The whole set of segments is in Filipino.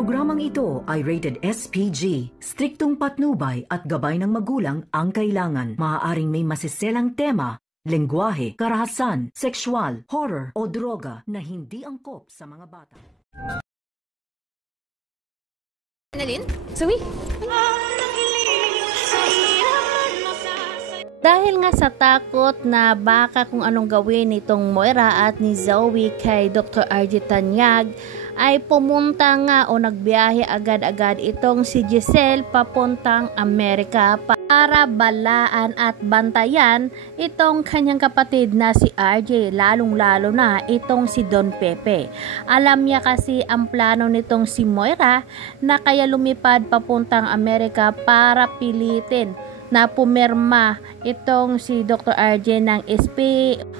programang ito ay rated SPG. Striktong patnubay at gabay ng magulang ang kailangan. Maaaring may masiselang tema, lengguwahe, karahasan, sexual, horror o droga na hindi angkop sa mga bata. Annalyn? Zoe? Dahil nga sa takot na baka kung anong gawin nitong Moira at ni Zoe kay Dr. RJ Tanyag, ay pumunta nga o nagbiyahe agad-agad itong si Giselle papuntang Amerika para balaan at bantayan itong kanyang kapatid na si RJ, lalong-lalo na itong si Don Pepe. Alam niya kasi ang plano nitong si Moira na kaya lumipad papuntang Amerika para pilitin na pumirma itong si Dr. RJ ng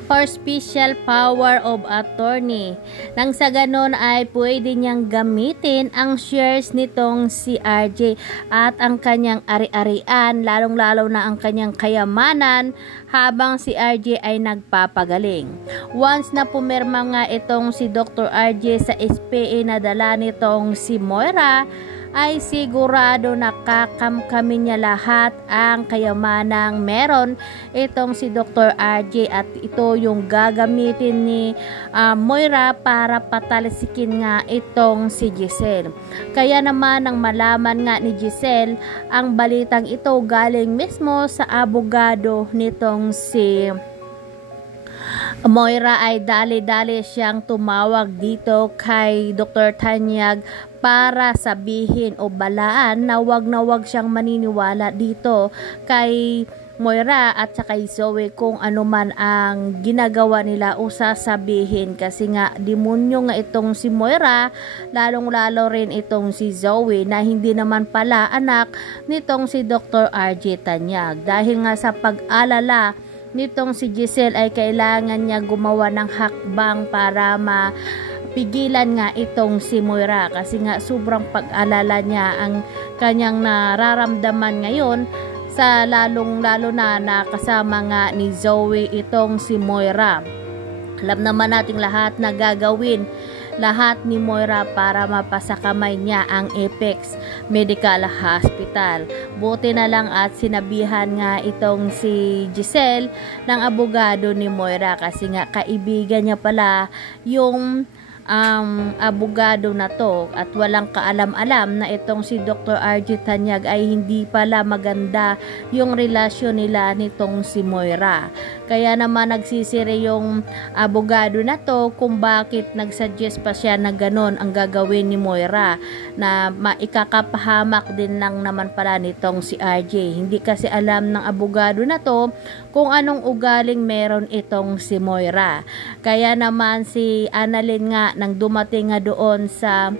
for Special Power of Attorney. Nang sa ganon ay pwede niyang gamitin ang shares nitong si RJ at ang kanyang ari-arian, lalong-lalo na ang kanyang kayamanan habang si RJ ay nagpapagaling. Once na pumirma nga itong si Dr. RJ sa SPA na dala nitong si Moira, ay sigurado na kakamkamin niya lahat ang kayamanang meron itong si Dr. RJ at ito yung gagamitin ni Moira para patalsikin nga itong si Giselle. Kaya naman nang malaman nga ni Giselle ang balitang ito galing mismo sa abogado nitong si Moira ay dali-dali siyang tumawag dito kay Dr. Tanyag para sabihin o balaan na wag siyang maniniwala dito kay Moira at saka kay Zoe kung ano man ang ginagawa nila o sasabihin, kasi nga demonyo nga itong si Moira, lalong-lalo rin itong si Zoe na hindi naman pala anak nitong si Dr. RJ Tanyag. Dahil nga sa pag-alala nitong si Giselle ay kailangan niya gumawa ng hakbang para pigilan nga itong si Moira, kasi nga sobrang pag-alala niya ang kanyang nararamdaman ngayon sa lalong-lalo na nakasama nga ni Zoe itong si Moira. Alam naman nating lahat na gagawin lahat ni Moira para mapasakamay niya ang Apex Medical Hospital. Buti na lang at sinabihan nga itong si Giselle ng abogado ni Moira, kasi nga kaibigan niya pala yung abogado na to at walang kaalam-alam na itong si Dr. RJ Tanyag ay hindi pala maganda yung relasyon nila nitong si Moira. Kaya naman nagsisiri yung abogado na to kung bakit nagsuggest pa siya na ganon ang gagawin ni Moira, na maikakapahamak din lang naman pala nitong si RJ. Hindi kasi alam ng abogado na to kung anong ugaling meron itong si Moira. Kaya naman si Annalyn nga nang dumating nga doon sa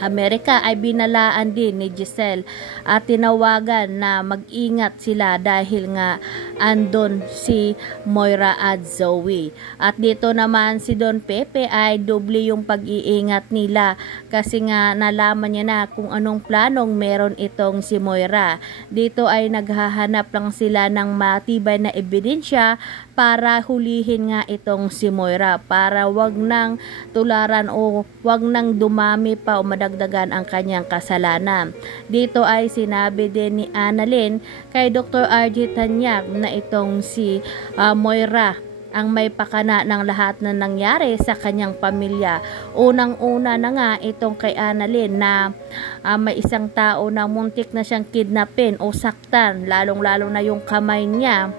Amerika ay binalaan din ni Giselle at tinawagan na mag-ingat sila dahil nga andon si Moira at Zoe. At dito naman si Don Pepe ay doble yung pag-iingat nila, kasi nga nalaman niya na kung anong planong meron itong si Moira. Dito ay naghahanap lang sila ng matibay na ebidensya para hulihin nga itong si Moira, para wag nang tularan o wag nang dumami pa o madagdagan ang kanyang kasalanan. Dito ay sinabi din ni Annalyn kay Dr. RJ Tanyag na itong si Moira ang may pakana ng lahat na nangyari sa kanyang pamilya. Unang-una na nga itong kay Annalyn na may isang tao na muntik na siyang kidnapin o saktan, lalong-lalo na yung kamay niya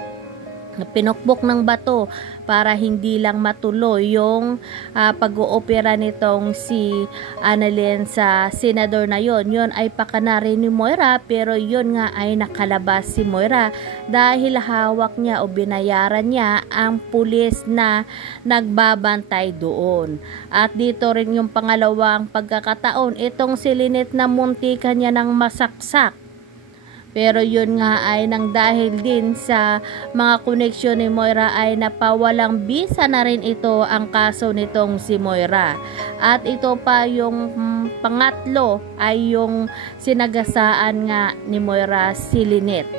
pinukbok ng bato para hindi lang matuloy yung pag-oopera nitong si Annalyn sa senador na yon ay pakana rin ni Moira, pero yon nga ay nakalabas si Moira dahil hawak niya o binayaran niya ang pulis na nagbabantay doon. At dito rin yung pangalawang pagkakataon itong si Lynette na muntikan niya ng masaksak. Pero yun nga ay nang dahil din sa mga koneksyon ni Moira ay napawalang bisa na rin ito ang kaso nitong si Moira. At ito pa yung pangatlo ay yung sinagasaan nga ni Moira si Lynette.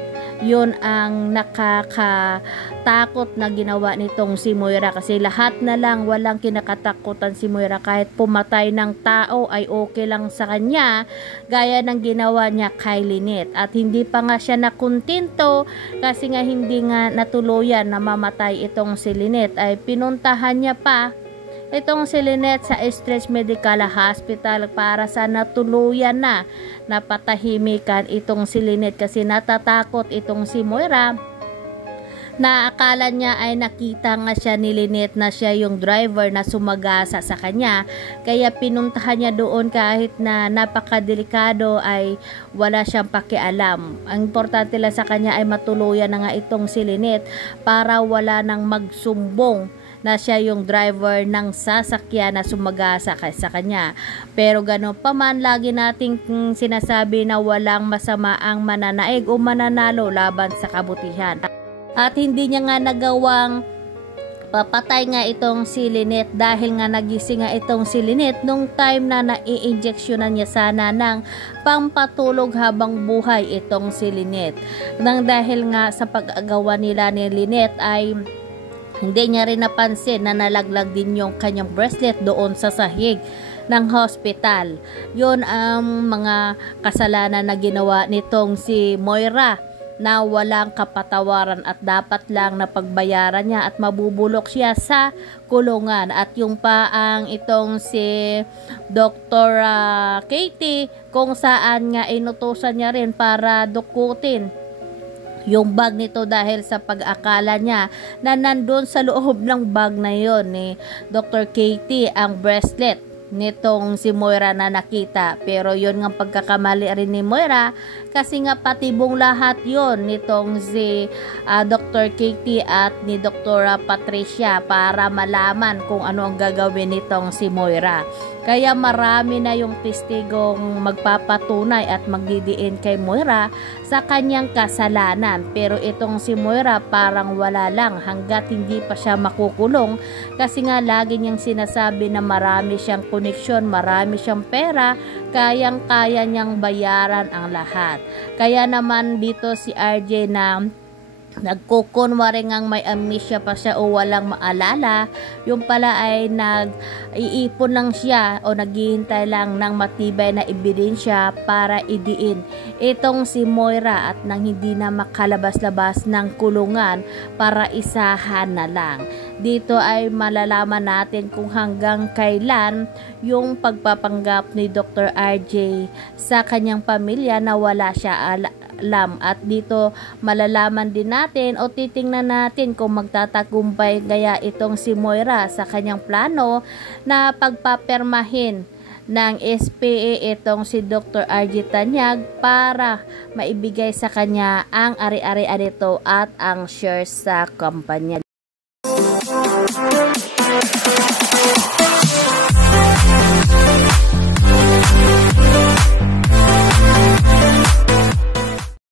Yun ang nakakatakot na ginawa nitong si Moira, kasi lahat na lang, walang kinakatakutan si Moira. Kahit pumatay ng tao ay okay lang sa kanya, gaya ng ginawa niya kay Lynette. At hindi pa nga siya nakontento kasi nga hindi nga natuluyan na mamatay itong si Lynette, ay pinuntahan niya pa itong si Lynette sa Stretch Medical Hospital para sa natuluyan na napatahimikan itong si Lynette, kasi natatakot itong si Moira na akala niya ay nakita nga siya ni Lynette na siya yung driver na sumagasa sa kanya, kaya pinuntahan niya doon kahit na napakadelikado ay wala siyang pakialam. Ang importante lang sa kanya ay matuluyan na nga itong si Lynette para wala nang magsumbong na siya yung driver ng sasakyan na sumagasa sa kanya. Pero gano'n pa man, lagi nating sinasabi na walang masama ang mananaig o mananalo laban sa kabutihan. At hindi niya nga nagawang papatay nga itong si Lynette dahil nga nagising nga itong si Lynette nung time na nai-injectionan niya sana ng pampatulog habang buhay itong si Lynette. Nang dahil nga sa pag-agawa nila ni Lynette ay hindi niya rin napansin na nalaglag din yung kanyang bracelet doon sa sahig ng hospital. Yun ang mga kasalanan na ginawa nitong si Moira na walang kapatawaran at dapat lang na pagbayaran niya at mabubulok siya sa kulungan. At yung pa ang itong si Dr. Katie kung saan nga inutusan niya rin para dukutin yung bag nito dahil sa pag-akala niya na nandun sa loob ng bag na yon ni Dr. Katie ang bracelet nitong si Moira na nakita. Pero yun nga pagkakamali rin ni Moira, kasi nga patibong lahat yon nitong si Dr. Katie at ni Dr. Patricia para malaman kung ano ang gagawin nitong si Moira. Kaya marami na yung testigong magpapatunay at magdidiin kay Moira sa kanyang kasalanan. Pero itong si Moira parang wala lang hanggat hindi pa siya makukulong, kasi nga lagi niyang sinasabi na marami siyang koneksyon, marami siyang pera, kayang-kaya niyang bayaran ang lahat. Kaya naman dito si RJ na nagkukunwari ngang may amnesia pa siya o walang maalala, yung pala ay nag-iipon lang siya o naghihintay lang ng matibay na ebidensya para idiin itong si Moira at nang hindi na makalabas-labas ng kulungan para isahan na lang. Dito ay malalaman natin kung hanggang kailan yung pagpapanggap ni Dr. RJ sa kanyang pamilya na wala siya alam. At dito malalaman din natin o titingnan natin kung magtatagumpay gaya itong si Moira sa kanyang plano na pagpapermahin ng SPA itong si Dr. RJ Tanyag para maibigay sa kanya ang ari-arian nito at ang shares sa kumpanya.